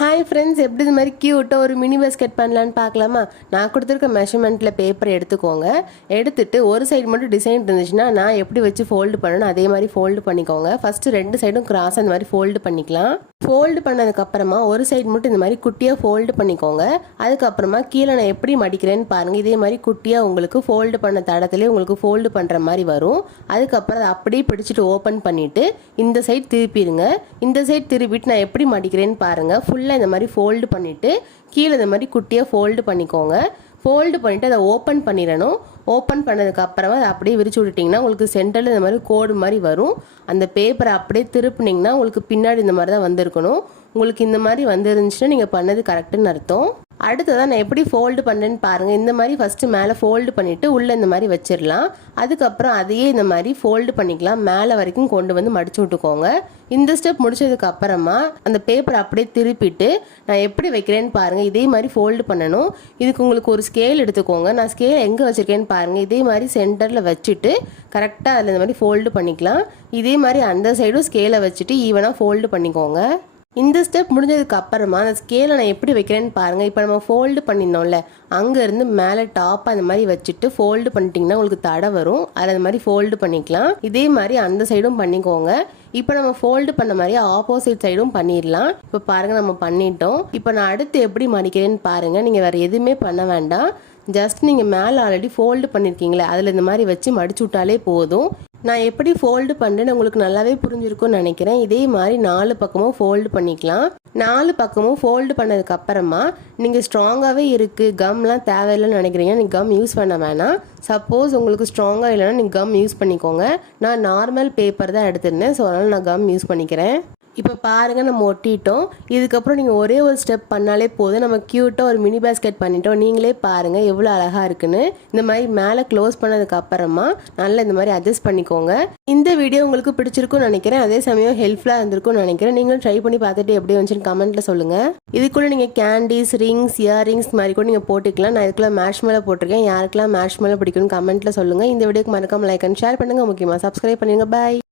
Hi friends, எப்படி இது மாதிரி க்யூட்டாக ஒரு மினி பாஸ்கெட் பண்ணலான்னு பார்க்கலாமா? நான் கொடுத்துருக்க மெஷர்மெண்ட்டில் பேப்பர் எடுத்துக்கோங்க. எடுத்துட்டு ஒரு சைடு மட்டும் டிசைன் இருந்துச்சுன்னா நான் எப்படி வச்சு ஃபோல்டு பண்ணணும் அதே மாதிரி ஃபோல்டு பண்ணிக்கோங்க. ஃபஸ்ட்டு 2 சைடும் கிராஸ் அந்த மாதிரி ஃபோல்டு பண்ணிக்கலாம். ஃபோல்டு பண்ணதுக்கப்புறமா ஒரு சைடு மட்டும் இந்த மாதிரி குட்டியாக ஃபோல்டு பண்ணிக்கோங்க. அதுக்கப்புறமா கீழே நான் எப்படி மடிக்கிறேன்னு பாருங்கள். இதே மாதிரி குட்டியாக உங்களுக்கு ஃபோல்டு பண்ண தடத்துலேயே உங்களுக்கு ஃபோல்டு பண்ணுற மாதிரி வரும். அதுக்கப்புறம் அதை அப்படியே பிடிச்சிட்டு ஓப்பன் பண்ணிவிட்டு இந்த சைடு திருப்பிடுங்க. இந்த சைடு திருப்பிட்டு நான் எப்படி மடிக்கிறேன்னு பாருங்கள். ஃபுல்லாக இந்த மாதிரி ஃபோல்டு பண்ணிவிட்டு கீழே இந்த மாதிரி குட்டியாக ஃபோல்டு பண்ணிக்கோங்க. ஃபோல்டு பண்ணிவிட்டு அதை ஓப்பன் பண்ணிடணும். ஓப்பன் பண்ணதுக்கப்புறமா அதை அப்படியே விரிச்சு விட்டுட்டிங்கன்னா உங்களுக்கு சென்டரில் இந்த மாதிரி கோடு மாதிரி வரும். அந்த பேப்பரை அப்படியே திருப்பினீங்கன்னா உங்களுக்கு பின்னாடி இந்த மாதிரி தான் வந்திருக்கணும். உங்களுக்கு இந்த மாதிரி வந்துருந்துச்சுன்னா நீங்கள் பண்ணது கரெக்டுன்னு அர்த்தம். அடுத்ததான் நான் எப்படி ஃபோல்டு பண்ணுறேன்னு பாருங்கள். இந்த மாதிரி ஃபஸ்ட்டு மேலே ஃபோல்டு பண்ணிவிட்டு உள்ளே இந்த மாதிரி வச்சிடலாம். அதுக்கப்புறம் அதையே இந்த மாதிரி ஃபோல்டு பண்ணிக்கலாம். மேலே வரைக்கும் கொண்டு வந்து மடிச்சு விட்டுக்கோங்க. இந்த ஸ்டெப் முடிச்சதுக்கு அப்புறமா அந்த பேப்பரை அப்படியே திருப்பிட்டு நான் எப்படி வைக்கிறேன்னு பாருங்கள். இதே மாதிரி ஃபோல்டு பண்ணணும். இதுக்கு உங்களுக்கு ஒரு ஸ்கேல் எடுத்துக்கோங்க. நான் ஸ்கேல் எங்கே வச்சுருக்கேன்னு பாருங்கள். இதே மாதிரி சென்டரில் வச்சுட்டு கரெக்டாக அதில் இந்த மாதிரி ஃபோல்டு பண்ணிக்கலாம். இதே மாதிரி அந்த சைடும் ஸ்கேலை வச்சுட்டு ஈவனாக ஃபோல்டு பண்ணிக்கோங்க. இந்த ஸ்டெப் முடிஞ்சதுக்கு அப்புறமா அந்த ஸ்கேலை நான் எப்படி வைக்கிறேன்னு பாருங்கள். இப்போ நம்ம ஃபோல்டு பண்ணியிருந்தோம்ல, அங்கேருந்து மேலே டாப்பாக அந்த மாதிரி வச்சுட்டு ஃபோல்டு பண்ணிட்டீங்கன்னா உங்களுக்கு தடை வரும். அதில் அந்த மாதிரி ஃபோல்டு பண்ணிக்கலாம். இதே மாதிரி அந்த சைடும் பண்ணிக்கோங்க. இப்போ நம்ம ஃபோல்டு பண்ண மாதிரி ஆப்போசிட் சைடும் பண்ணிடலாம். இப்போ பாருங்கள், நம்ம பண்ணிட்டோம். இப்போ நான் அடுத்து எப்படி மடிக்கிறேன்னு பாருங்கள். நீங்கள் வேறு எதுவுமே பண்ண வேண்டாம். ஜஸ்ட் நீங்கள் மேலே ஆல்ரெடி ஃபோல்டு பண்ணியிருக்கீங்களே, அதில் இந்த மாதிரி வச்சு மடிச்சு விட்டாலே போதும். நான் எப்படி ஃபோல்டு பண்ணுறேன்னு உங்களுக்கு நல்லாவே புரிஞ்சிருக்கும்னு நினைக்கிறேன். இதே மாதிரி 4 பக்கமும் ஃபோல்டு பண்ணிக்கலாம். 4 பக்கமும் ஃபோல்டு பண்ணதுக்கு அப்புறமா நீங்கள் ஸ்ட்ராங்காகவே இருக்குது, கம்லாம் தேவையில்லைன்னு நினைக்கிறீங்கன்னா நீங்கள் கம் யூஸ் பண்ண வேணாம். சப்போஸ் உங்களுக்கு ஸ்ட்ராங்காக இல்லைன்னா நீங்கள் கம் யூஸ் பண்ணிக்கோங்க. நான் நார்மல் பேப்பர் தான் எடுத்திருந்தேன், ஸோ அதனால் நான் கம் யூஸ் பண்ணிக்கிறேன். இப்போ பாருங்கள், நம்ம ஒட்டிட்டோம். இதுக்கப்புறம் நீங்கள் ஒரே ஒரு ஸ்டெப் பண்ணாலே போதும். நம்ம க்யூட்டாக ஒரு மினி பாஸ்கெட் பண்ணிட்டோம். நீங்களே பாருங்கள் எவ்வளோ அழகாக இருக்குன்னு. இந்த மாதிரி மேலே க்ளோஸ் பண்ணதுக்கு அப்புறமா நல்லா இந்த மாதிரி அட்ஜஸ்ட் பண்ணிக்கோங்க. இந்த வீடியோ உங்களுக்கு பிடிச்சிருக்கும்னு நினைக்கிறேன். அதே சமயம் ஹெல்ப்ஃபுல்லாக இருந்திருக்கும்னு நினைக்கிறேன். நீங்களும் ட்ரை பண்ணி பார்த்துட்டு எப்படி வந்துச்சுன்னு கமெண்ட்டில் சொல்லுங்கள். இதுக்குள்ளே நீங்கள் கேண்டீஸ், ரிங்ஸ், இயரிங்ஸ் மாதிரி கூட நீங்கள் போட்டுக்கலாம். நான் இதுக்குள்ளே மேஷ்மெலோ போட்டிருக்கேன். யாருக்கெல்லாம் மேஷ்மெலோ பிடிக்கும்னு கமெண்ட்டில் சொல்லுங்கள். இந்த வீடியோக்கு மறக்காம லைக் அண்ட் ஷேர் பண்ணுங்கள். முக்கியமாக சப்ஸ்கிரைப் பண்ணுங்கள். பாய்.